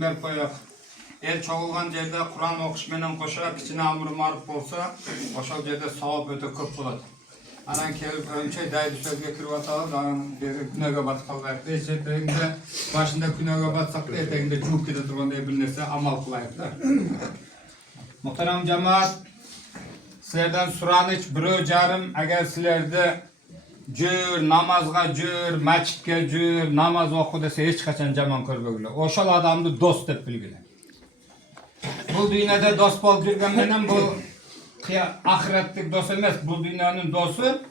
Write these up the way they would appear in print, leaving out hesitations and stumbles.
berip koyak. El çoğulgan jerde Kur'an okuş menen koşa kichine amr marif bolsa, oşol jerde savap öte köp bolat. Anan kelip önce daydı sözge kirip atalı, beri günöge batıp kalbayıp. Eşeğinde başında günöge batsak, eteğinde jup kede turganday bir nerse amal kılayıplar. Muhtaram cemaat, sizlerden suran hiç biro jarım, agar sizlerde jür, namazga jür, masjidga jür, namaz oku dese hiç kaçan jaman körbegüler. Oşol adamды dost dep bilgiler. Bu dünyada dost bolup жүрген менен bu ahiretlik dost emas, bu dünyanın dostu.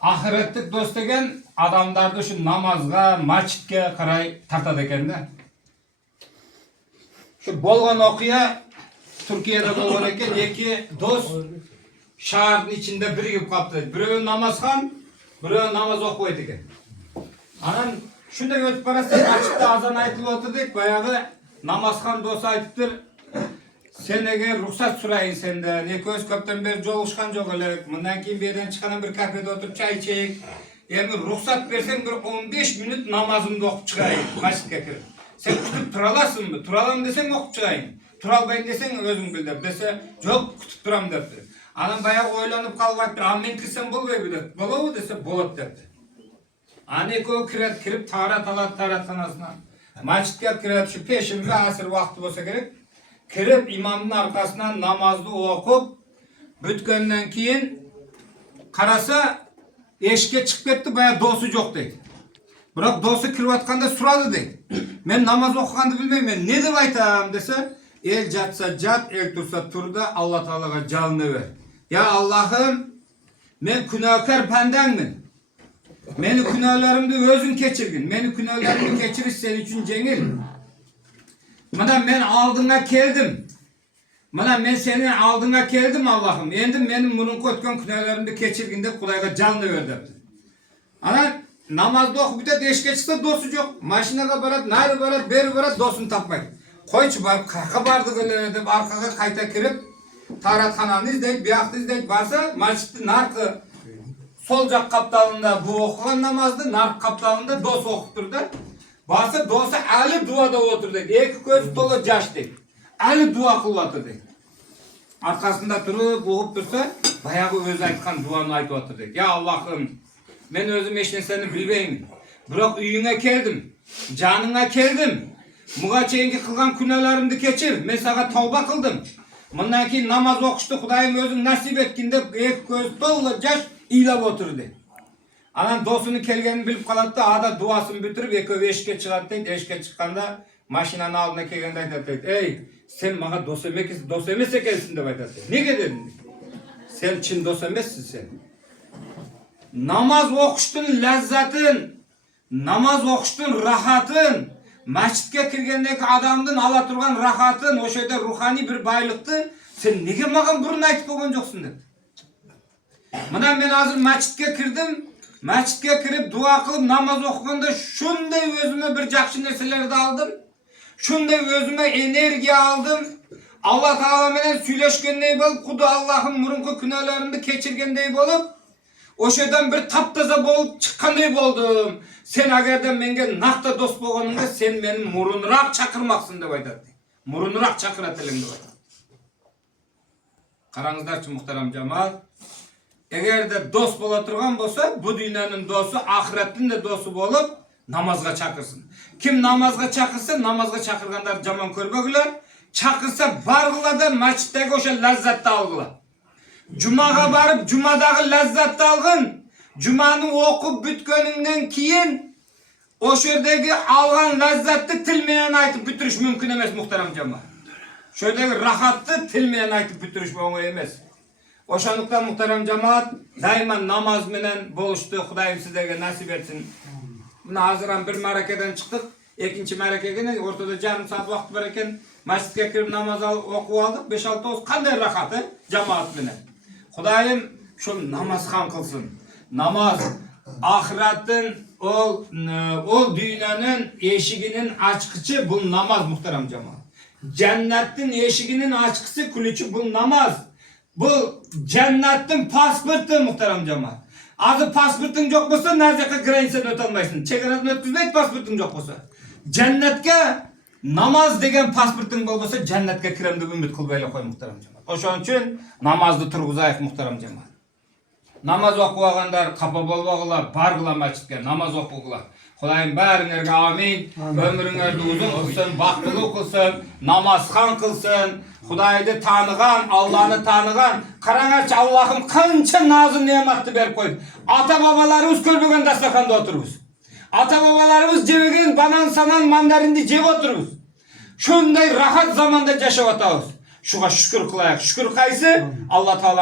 Ahiretlik dost degen adamdарды şu namazga, masjidga karay tartad eken de. Şu bolgan okuya Türkiye'de bolgan eken, iki dost şaharın içinde birigip kaptı. Biröö namazхан, biröö namaz okuyt eken. Anan şunday ötüp barasa açıkta azan aytılıp oturduk, bayağı namazхан dostu aytıptır. Sen eğer ruhsat surayın senden, ekөөs köpten beri joluşkan jok elek, mından keyin berden çıkanan bir kafede oturup çay içeyik. Eğer ruhsat versen bir 15 minut namazımda okup çıkayım, masjidga kirip. Sen kütüp turalasın mı? Turalam desen okup çıkayım. Turalbayın desen özün bildir. Dese, yok kütüp turam depti. Anam bayağı oylanıp kalbaktır. Men kirsem bolbay bilir. Bolavu dese bolat depti. Ana ekөө kirip tarat alat taratxanasına. Masjidga kirip şu peşingi asır vakti bolsa gerek. Kirip imamın arkasından namazdı okup bütkenden keyin karasa eşikке çıkıp ketdi, bayağı dostu jok deydi. Biroq dostu kirip atkanda suradı deydi. Men namaz okuganды bilmeyim, men ne dep aytam dese, el jatsa jat, el tursa tur da Allah Taalaga jalını ver. Ya Allah'ım, men günahkar pendenmin. Meni günahlarımды özün keçirgin. Meni günahlarımды keçiriş sen üçün jengil. Mana men aldığına keldim. Mana men senin aldığına keldim Allah'ım. Endi menin murunku ötken günahlarımды keçirginde Kudayga jalını ver depti. Ana namazda okup bitet, eşikке çıksa dostu jok. Maşinaga barat, nari barat, beri barat, dostunu tapmayt. Koyçu barıp kayka bardık ele dep arkaga kayta kirip taratxanаны izdeyip, biyakты izdeyip barsa, masjidtin narkı sol jak kaptalında bu okugan namazdı, narkı kaptalında dost okuptur da. Barsa dostu ali duada otur deydi. Eki köz tola jaş deydi. Ali dua kılvatır deydi. Arkasında turup okup dursa, bayağı öz aytkan duanı aytıp otur deydi. Ya Allah'ım, men özüm eş nerseni bilbeymin. Biroq uyuңa keldim, janыңa keldim. Muga çeyinki kılgan günahlarımды keçir. Men saga tavba kıldım. Mından keyin namaz okuştu Kudayım özüm nasip etkin dep eki köz tola jaş iylap otur deydi. Anam dostunu kelgenini bilip kalat da ada duasını bitirip ekөө eşikке çıgat deydi. Eşikке çıkkanda maşinanın aldına kelgende aytat deydi. Ey sen maga dost emes ekensin dep aytat deydi. Nege dedin? Sen çin dost emessin sen. Namaz okuştun lezzatın, namaz okuştun rahatın, masjidga kirgendeki adamdın ala turgan rahatın, o şeyde ruhani bir baylıktı. Sen nege magan burun aytıp bolgon joksun dedi. Mına men hazır masjidga kirdim. Masjidga kirip dua kılıp namaz okuganda şunday özüme bir jakşı nerselerdi aldım. Şunday özüme energiya aldım. Allah Taala menen süйлöşkendey bolup, Kudu Allah'ın murunku günahlarımды keçirgendey bolup, o şeyden bir taptaza bolup çıkkanday boldum. Sen agarda menge nakta dost bolganыңda sen meni murunuraq çakırmaksın dep aytat. Murunuraq çakırat eleң dep aytat. Karаңыздарчы muhtaram cemaat. Eğer de dost bola turgan bolsa, bu dünyanın dostu, ahiretin de dostu bolup namazga çakırsın. Kim namazga çakırsa, namazga çakırgandar jaman körbegüler. Çakırsa bargıla da masjiddagi oşa lazzatты algıla. Cumaga barıp cumadagı lazzatты algın. Cumany okup bütkeninden keyin o şerdeki algan lazzatты til menen aytıp bütürüş mümkün emes muhtaram cemaat. Şöydeki rahatты til menen aytıp bütürüş oňoy emes. Oşanlıktan muhterem cemaat, daima namaz menen boluştu, Kudayım sizlerge nasip etsin. Buna hazıran bir marakeden çıktık, ikinci marakegene ortada yarım saat vakti var eken, masjidga kirip namaz okup aldık, 5-6 oz kanday rahatı cemaat menen. Kudayım şu namazhan kılsın. Namaz, ahiretin, o dünyanın eşiginin açkıcı bu namaz muhterem cemaat. Cennetin eşiginin açkıcı kulüçü bu namaz. Bu cennetin pasportu muhterem cemaat. Azı pasportun yok bolsa, nazaka kireyinsen öte almaysın. Çekerasını ötküzbeyt pasportun yok bolsa. Cennetke namaz degen pasportun bolbosa cennetke kirem deb ümit kılıp ele koy muhtaram cemaat. Oşon üçün namazды turguzayık muhtaram cemaat. Namaz okuvagandar kapa bolbagılar, bargıla masjidke namaz okugılar. Hudaýym bäriňerge amin. Ömrüňerdi uzun kılsın, baktılı kılsın, namazhan kılsın. Hudaýdy tanıgan, Allah'ını tanıgan. Karaňarçy Allah'ım kança nazı nematdy berip koydu. Ata babalarımız körbegen dastakanda oturubuz. Ata babalarımız jebegen banan sanan mandarindi jep oturubuz. Şunday rahat zamanda yaşap atabız. Şuga şükür kılayak. Şükür kaysı? Allah Taala